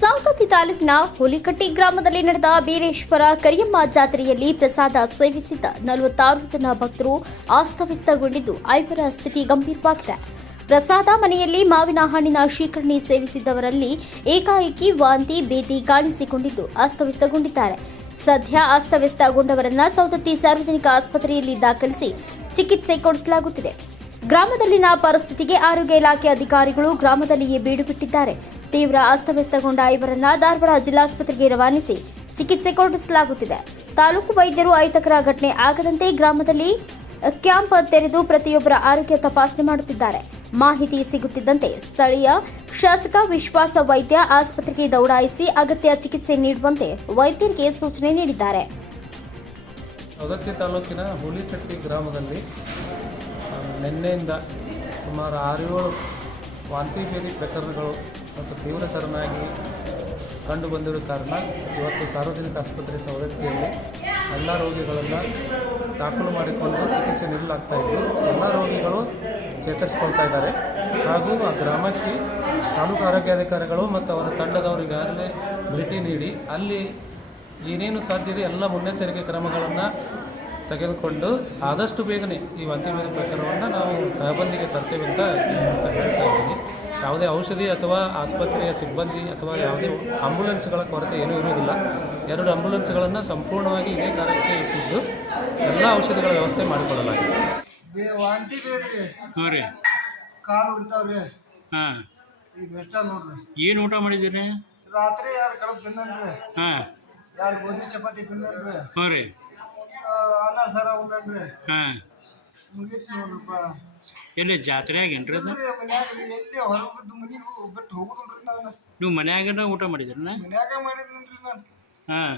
ಸೌದತ್ತಿ ತಾಲೂಕಿನ ಹುಲಿಕಟ್ಟಿ ಗ್ರಾಮದಲ್ಲಿ ನಡೆದ ಬೀರೇಶ್ವರ ಕರಿಯಮ್ಮ ಜಾತ್ರೆಯಲ್ಲಿ ಪ್ರಸಾದ ಸೇವಿಸಿದ್ದ ನಲವತ್ತಾರು ಜನ ಭಕ್ತರು ಅಸ್ತವ್ಯಸ್ತಗೊಂಡಿದ್ದು ಐವರ ಸ್ಥಿತಿ ಗಂಭೀರವಾಗಿದೆ. ಪ್ರಸಾದ ಮನೆಯಲ್ಲಿ ಮಾವಿನ ಹಣ್ಣಿನ ಶೀಕರಣಿ ಸೇವಿಸಿದ್ದವರಲ್ಲಿ ಏಕಾಏಕಿ ವಾಂತಿ ಭೇದಿ ಕಾಣಿಸಿಕೊಂಡಿದ್ದು ಅಸ್ತವ್ಯಸ್ತಗೊಂಡಿದ್ದಾರೆ. ಸದ್ಯ ಅಸ್ತವ್ಯಸ್ತಗೊಂಡವರನ್ನ ಸೌದತ್ತಿ ಸಾರ್ವಜನಿಕ ಆಸ್ಪತ್ರೆಯಲ್ಲಿ ದಾಖಲಿಸಿ ಚಿಕಿತ್ಸೆ ಕೊಡಿಸಲಾಗುತ್ತಿದೆ. ಗ್ರಾಮದಲ್ಲಿನ ಪರಿಸ್ಥಿತಿಗೆ ಆರೋಗ್ಯ ಇಲಾಖೆ ಅಧಿಕಾರಿಗಳು ಗ್ರಾಮದಲ್ಲಿಯೇ ಬೀಡು ಬಿಟ್ಟಿದ್ದಾರೆ ತೀವ್ರ ಅಸ್ತವ್ಯಸ್ತಗೊಂಡ ಇವರನ್ನ ಧಾರವಾಡ ಜಿಲ್ಲಾಸ್ಪತ್ರೆಗೆ ರವಾನಿಸಿ ಚಿಕಿತ್ಸೆ ಕೊಡಿಸಲಾಗುತ್ತಿದೆ. ತಾಲೂಕು ವೈದ್ಯರು ಅಹಿತಕರ ಘಟನೆ ಆಗದಂತೆ ಗ್ರಾಮದಲ್ಲಿ ಕ್ಯಾಂಪ್ ತೆರೆದು ಪ್ರತಿಯೊಬ್ಬರ ಆರೋಗ್ಯ ತಪಾಸಣೆ ಮಾಡುತ್ತಿದ್ದಾರೆ. ಮಾಹಿತಿ ಸಿಗುತ್ತಿದ್ದಂತೆ ಸ್ಥಳೀಯ ಶಾಸಕ ವಿಶ್ವಾಸ ವೈದ್ಯ ಆಸ್ಪತ್ರೆಗೆ ದೌಡಾಯಿಸಿ ಅಗತ್ಯ ಚಿಕಿತ್ಸೆ ನೀಡುವಂತೆ ವೈದ್ಯರಿಗೆ ಸೂಚನೆ ನೀಡಿದ್ದಾರೆ. ಸವದತ್ತಿ ತಾಲೂಕಿನ ಹುಲಿಚಟ್ಟಿ ಗ್ರಾಮದಲ್ಲಿ ನಿನ್ನೆಯಿಂದ ಸುಮಾರು ಆರು ಏಳು ವಾಂತಿ ಬೇರಿ ಪ್ರಕರಣಗಳು ಮತ್ತು ತೀವ್ರತರನಾಗಿ ಕಂಡು ಬಂದಿರೋ ಕಾರಣ ಇವತ್ತು ಸಾರ್ವಜನಿಕ ಆಸ್ಪತ್ರೆ ಸವಲತ್ತಿಯಲ್ಲಿ ಎಲ್ಲ ರೋಗಿಗಳನ್ನು ದಾಖಲು ಮಾಡಿಕೊಂಡು ಚಿಕಿತ್ಸೆ ನೀಡಲಾಗ್ತಾ ಇದ್ದು, ಎಲ್ಲ ರೋಗಿಗಳು ಚೇತರಿಸ್ಕೊಳ್ತಾ ಇದ್ದಾರೆ. ಹಾಗೂ ಆ ಗ್ರಾಮಕ್ಕೆ ತಾಲೂಕು ಆರೋಗ್ಯಾಧಿಕಾರಿಗಳು ಮತ್ತು ಅವರ ತಂಡದವರಿಗಾಗಲೇ ಭೇಟಿ ನೀಡಿ, ಅಲ್ಲಿ ಏನೇನು ಸಾಧ್ಯತೆ ಎಲ್ಲ ಮುನ್ನೆಚ್ಚರಿಕೆ ಕ್ರಮಗಳನ್ನು ತೆಗೆದುಕೊಂಡು ಆದಷ್ಟು ಬೇಗನೆ ಈ ವಂತಿಮೇದ ಪ್ರಕರಣವನ್ನು ನಾವು ತಹಬಂದಿಗೆ ತರ್ತೇವೆ ಅಂತ ಹೇಳ್ತಾ ಇದ್ದೀನಿ. ಯಾವುದೇ ಔಷಧಿ ಅಥವಾ ಆಸ್ಪತ್ರೆಯ ಸಿಬ್ಬಂದಿ ಅಥವಾ ಯಾವುದೇ ಆಂಬ್ಯುಲೆನ್ಸ್ಗಳ ಕೊರತೆ ಏನೂ ಇರುವುದಿಲ್ಲ. ಎರಡು ಆಂಬ್ಯುಲೆನ್ಸ್ಗಳನ್ನು ಸಂಪೂರ್ಣವಾಗಿ ಇದೇ ಕಾರಣಕ್ಕೆ ಇಟ್ಟಿದ್ದು ಎಲ್ಲ ಔಷಧಿಗಳ ವ್ಯವಸ್ಥೆ ಮಾಡಿಕೊಡಲಾಗಿದೆ ಬೇ ವಾಂತಿ ಬೇರೆ ಹ್ಞೂ ರೀ. ಕಾಲು ಉಳಿತಾವ್ರಿ ಹಾಂ. ನೋಡ್ರಿ. ಏನು ಊಟ ಮಾಡಿದ್ದೀರಿ? ರಾತ್ರಿ ಎರಡು ಕಡಬ್ ತಿಂದನ್ರಿ ಹಾಂ. ಎರಡು ಗೋಧಿ ಚಪಾತಿ ತಿಂದನ್ರಿ ಹ್ಞೂ ರೀ. ಅನ್ನ ಸರ ಉಂಡನ್ರಿ ಹಾಂ. ಮುಗೀತು ನೋಡ್ರಪ್ಪ ಎಲ್ಲಿ ಜಾತ್ರೆ ಆಗೇನ್ರಿ ಅದು ಮನ್ಯಾಗ ರೀ ಎಲ್ಲಿ ಹೊರಗೆ ಬಿದ್ದು ಮನಿಗೆ ಬಿಟ್ಟು ಹೋಗುದಿಲ್ರಿ ನಾನು ನೀವು ಮನ್ಯಾಗನ ಊಟ ಮಾಡಿದ್ರಿ ಮನ್ಯಾಗ ಮಾಡಿದ್ರಿ ನಾನು ಹಾಂ.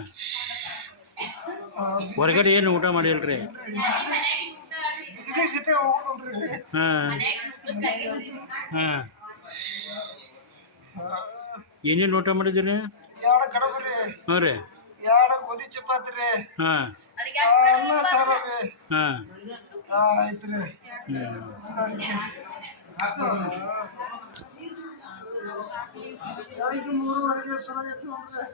ಆ, ಹೊರಗಡೆ ಏನು ಊಟ ಮಾಡಿಲ್ರಿ? ಜೊತೆ ಹೋಗುದಿಲ್ರಿ ಹಾಂ. ಹಾಂ. ಏನೇನು ಊಟ ಮಾಡಿದ್ರಿ ಎರಡು ಹ್ಞೂ ರೀ. ಎರಡು ಗೋಧಿ ಚಪಾತಿ ರೀ. ಹಾಂ. ಅನ್ನ ಸಾರ ರೀ. ಹಾಂ. ಆ, ಆಯ್ತು ರೀ ಹ್ಞೂ ಸಂಜೆ ಬೆಳಿಗ್ಗೆ ಮೂರುವರೆಗೆ ನೋಡ್ರಿ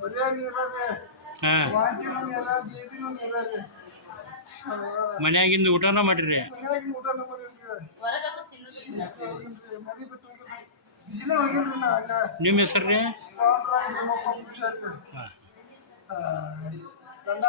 ಬರೀ ವಾಂತಿನೂ ನೀರ ಬೀದಿನೂ ಮನ್ಯಾಗಿಂದ ಊಟನ ಮಾಡಿರಿ? ಮನ್ಯಾಗಿನ ಊಟನೂ ಮನೆ ಬಿಟ್ಟು ಬಿಸಿಲೇ ಹೋಗಿಲ್ರಿ ನಾ ಹಂಗ ನಿಮ್ಮ ಹೆಸರು ರೀ? ಸಣ್ಣ